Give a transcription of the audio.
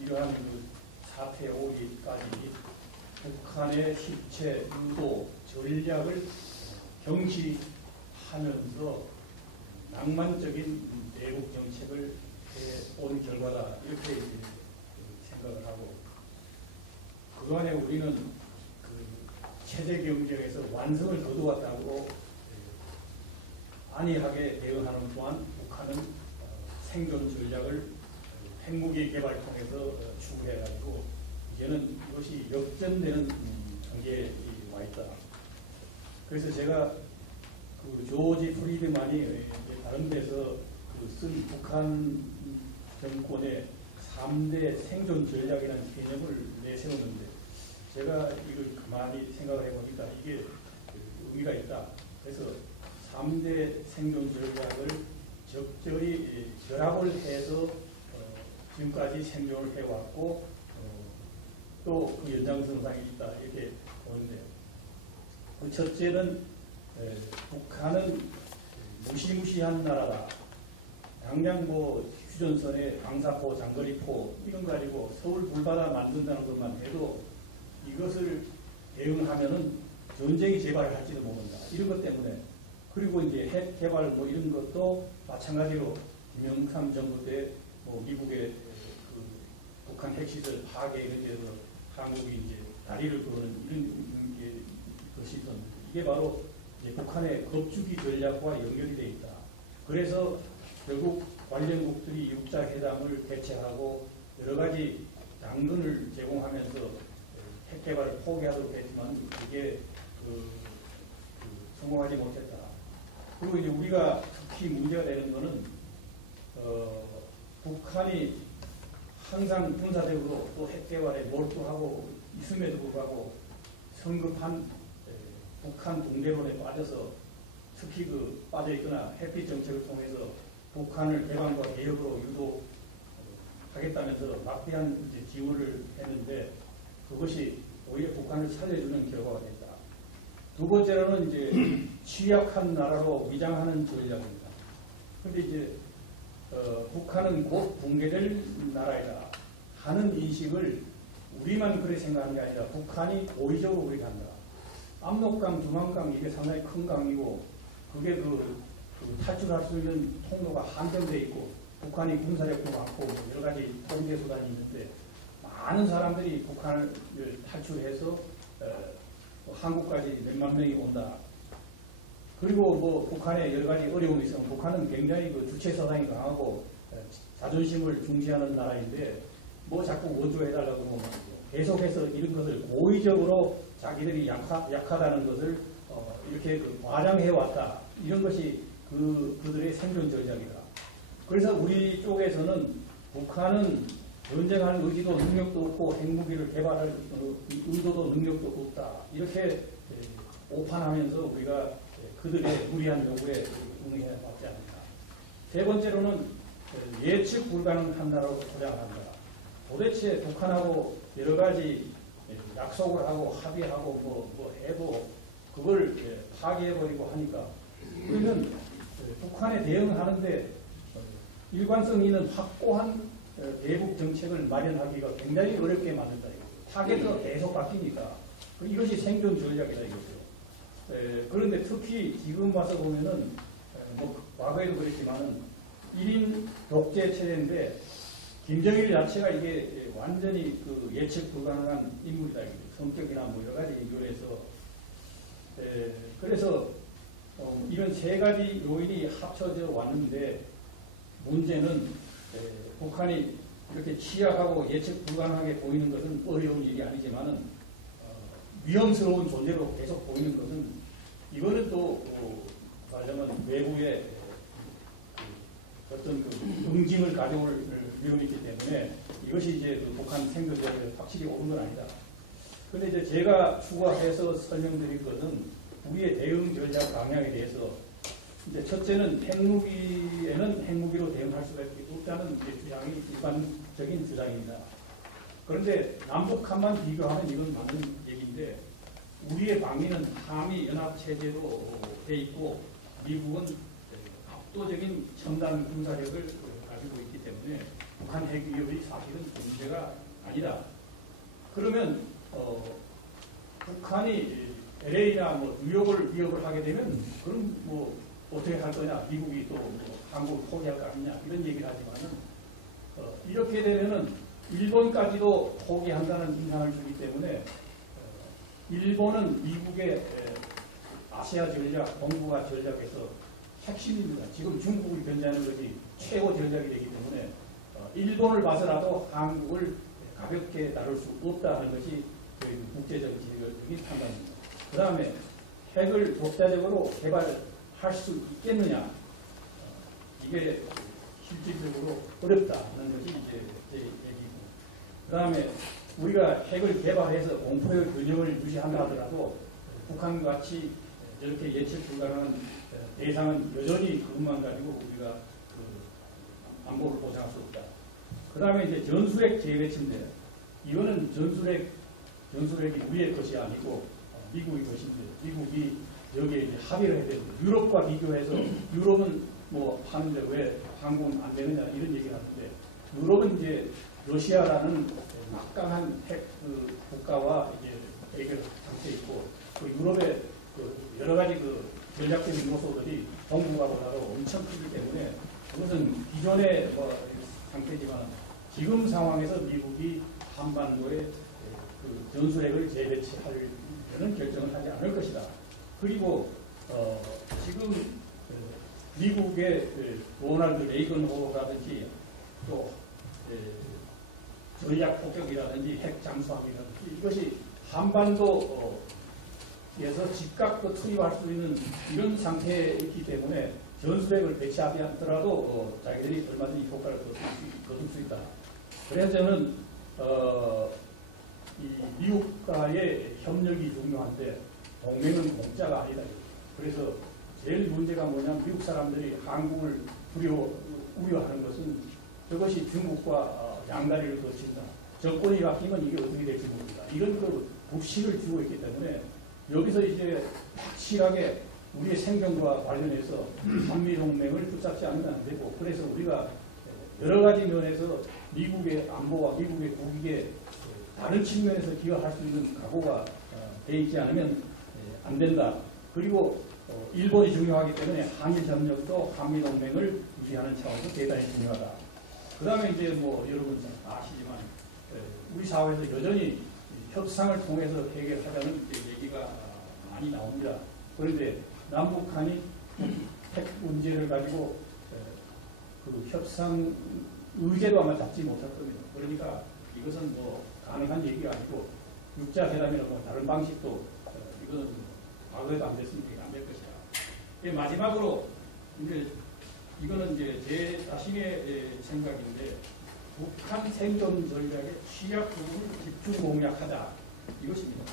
이러한 그 사태 오기까지 북한의 실체, 유도, 전략을 경시하면서 낭만적인 대북 정책을 해온 결과다. 이렇게 이제 생각을 하고, 그동안에 우리는 그 체제 경쟁에서 완성을 거두었다고 안이하게 대응하는 동안 북한은 생존 전략을 핵무기 개발 통해서 추구해가지고 이제는 이것이 역전되는 단계에 와 있다. 그래서 제가 그 조지 프리드만이 다른 데서 쓴 북한 정권의 3대 생존 전략이라는 개념을 내세우는데, 제가 이걸 가만히 생각을 해보니까 이게 의미가 있다. 그래서 3대 생존 전략을 적절히 결합을 해서 지금까지 생존을 해왔고, 또 그 연장선상에 있다. 이렇게 보는데, 그 첫째는 북한은 무시무시한 나라다. 당장 뭐 휴전선에 방사포, 장거리포 이런 거 가지고 서울 불바다 만든다는 것만 해도 이것을 대응하면은 전쟁이 재발할지도 모른다. 이런 것 때문에. 그리고 이제 핵 개발 뭐 이런 것도 마찬가지로 김영삼 정부 때 뭐 미국의 그 북한 핵시설 파괴 이런 데서 한국이 이제 다리를 거는 이런 것이 있었는데, 이게 바로 이제 북한의 겁주기 전략과 연결이 되어 있다. 그래서 결국 관련국들이 육자회담을 개최하고 여러 가지 당근을 제공하면서 핵 개발을 포기하도록 했지만 이게 성공하지 못했다. 그리고 이제 우리가 특히 문제가 되는 것은 북한이 항상 군사적으로 또 핵 개발에 몰두하고 있음에도 불구하고 성급한 북한 동대론에 빠져서, 특히 그 빠져있거나 핵비 정책을 통해서 북한을 개방과 개혁으로 유도하겠다면서 막대한 이제 지원을 했는데, 그것이 오히려 북한을 살려주는 결과가 됐다. 두 번째로는 이제 취약한 나라로 위장하는 전략입니다. 그런데 이제 북한은 곧 붕괴될 나라이다 하는 인식을 우리만 그렇게 생각하는 게 아니라 북한이 고의적으로 그렇게 한다. 압록강, 두만강 이게 상당히 큰 강이고, 그게 그 탈출할 수 있는 통로가 한정되어 있고, 북한이 군사력도 많고 여러 가지 통제 수단이 있는데, 많은 사람들이 북한을 탈출해서 한국까지 몇만 명이 온다. 그리고 뭐 북한에 여러 가지 어려움이 있으면, 북한은 굉장히 그 주체 사상이 강하고 자존심을 중시하는 나라인데, 뭐 자꾸 원조해달라고 하면 계속해서 이런 것을 고의적으로 자기들이 약하다는 것을 이렇게 과장해왔다. 이런 것이 그들의 생존 전략이다. 그래서 우리 쪽에서는 북한은 전쟁할 의지도 능력도 없고 핵무기를 개발할 의도도 능력도 없다. 이렇게 오판하면서 우리가 그들의 무리한 요구에 응해받지 않는다. 세 번째로는 예측 불가능한 나라로 포장한다. 도대체 북한하고 여러 가지 약속을 하고 합의하고 뭐 해도 그걸 파기해버리고 하니까, 그러면 북한에 대응하는데 일관성 있는 확고한 대북 정책을 마련하기가 굉장히 어렵게 만든다. 타겟도 계속 바뀌니까 이것이 생존 전략이다 이거죠. 그런데 특히 지금 와서 보면은 뭐 과거에도 그랬지만은 1인 독재 체제인데 김정일 자체가 이게 완전히 그 예측 불가능한 인물이다. 성격이나 뭐 여러 가지 이유에서 그래서 이런 세 가지 요인이 합쳐져 왔는데, 문제는 북한이 이렇게 취약하고 예측 불가능하게 보이는 것은 어려운 일이 아니지만은 위험스러운 존재로 계속 보이는 것은, 이거는 또 말하자면 외부의 어떤 그 응징을 가져올 위험이 있기 때문에 이것이 이제 그 북한 생존력에 확실히 오른 건 아니다. 그런데 이제 제가 추가해서 설명드릴 것은 우리의 대응 전략 방향에 대해서, 이제 첫째는 핵무기에는 핵무기로 대응할 수밖에 없다는 이제 주장이 일반적인 주장입니다. 그런데 남북한만 비교하면 이건 맞는 얘기인데, 우리의 방위는 한미 연합 체제로 돼 있고 미국은 압도적인 첨단 군사력을 가지고 있기 때문에 북한 핵 위협이 사실은 문제가 아니다. 그러면 북한이 LA나 뭐 뉴욕을 위협을 하게 되면 그럼 뭐 어떻게 할 거냐? 미국이 또뭐 한국을 포기할 거 아니냐? 이런 얘기를 하지만은 이렇게 되면은 일본까지도 포기한다는 인상을 주기 때문에 일본은 미국의 아시아 전략, 동북아 전략에서 핵심입니다. 지금 중국을 견제하는 것이 최고 전략이 되기 때문에 일본을 봐서라도 한국을 가볍게 다룰 수 없다는 것이 국제정치적인 판단입니다. 그 다음에 핵을 독자적으로 개발할 수 있겠느냐? 이게 실질적으로 어렵다는 것이 이제 제 얘기고. 그 다음에 우리가 핵을 개발해서 공포의 균형을 유지한다 하더라도 북한같이 이렇게 예측 불가능한 대상은 여전히 그것만 가지고 우리가 그 안보를 보장할 수 없다. 그 다음에 이제 전술핵 재배치인데 이거는 전술핵이 우리의 것이 아니고 미국의 것인데 미국이 여기에 이제 합의를 해야 되는데 유럽과 비교해서 유럽은 뭐 하는데 왜 한국은 안 되느냐 이런 얘기를 하는데 유럽은 이제 러시아라는 막강한 핵 국가와 이제 대결 상태에 있고 그 유럽의 그 여러 가지 그 전략적인 요소들이 동북아보다도 엄청 크기 때문에 그것은 기존의 뭐 상태지만 지금 상황에서 미국이 한반도에 그 전술핵을 재배치하려는 결정을 하지 않을 것이다. 그리고 지금 미국의 로널드 레이건 호라든지 또 전략 폭격이라든지 핵 잠수함이라든지 이것이 한반도에서 즉각 투입할 수 있는 이런 상태에 있기 때문에 전술핵을 배치하지 않더라도 자기들이 얼마든지 효과를 거둘 수 있다. 그래서 저는 이 미국과의 협력이 중요한데 동맹은 공짜가 아니다. 그래서 제일 문제가 뭐냐면 미국 사람들이 한국을 우려하는 것은 저것이 중국과 양다리를 거친다. 정권이 바뀌면 이게 어떻게 될지 모릅니다. 이런 그 불신을 주고 있기 때문에 여기서 이제 확실하게 우리의 생존과 관련해서 한미동맹을 붙잡지 않으면 안 되고 그래서 우리가 여러 가지 면에서 미국의 안보와 미국의 국익에 다른 측면에서 기여할 수 있는 각오가 돼 있지 않으면 안 된다. 그리고 일본이 중요하기 때문에 한일협력도 한미동맹을 유지하는 차원에서 대단히 중요하다. 그 다음에 이제 뭐 여러분 아시지만 우리 사회에서 여전히 협상을 통해서 해결하자는 얘기가 많이 나옵니다. 그런데 남북한이 핵 문제를 가지고 그 협상 의제도 아마 잡지 못할 겁니다. 그러니까 이것은 뭐 가능한 얘기가 아니고 육자 회담이나 뭐 다른 방식도 이거는 과거에도 안 됐으니까 안 될 것이다. 마지막으로 이제 이거는 이제 제 자신의 생각인데 북한 생존 전략의 취약 부분을 집중 공략하자 이것입니다.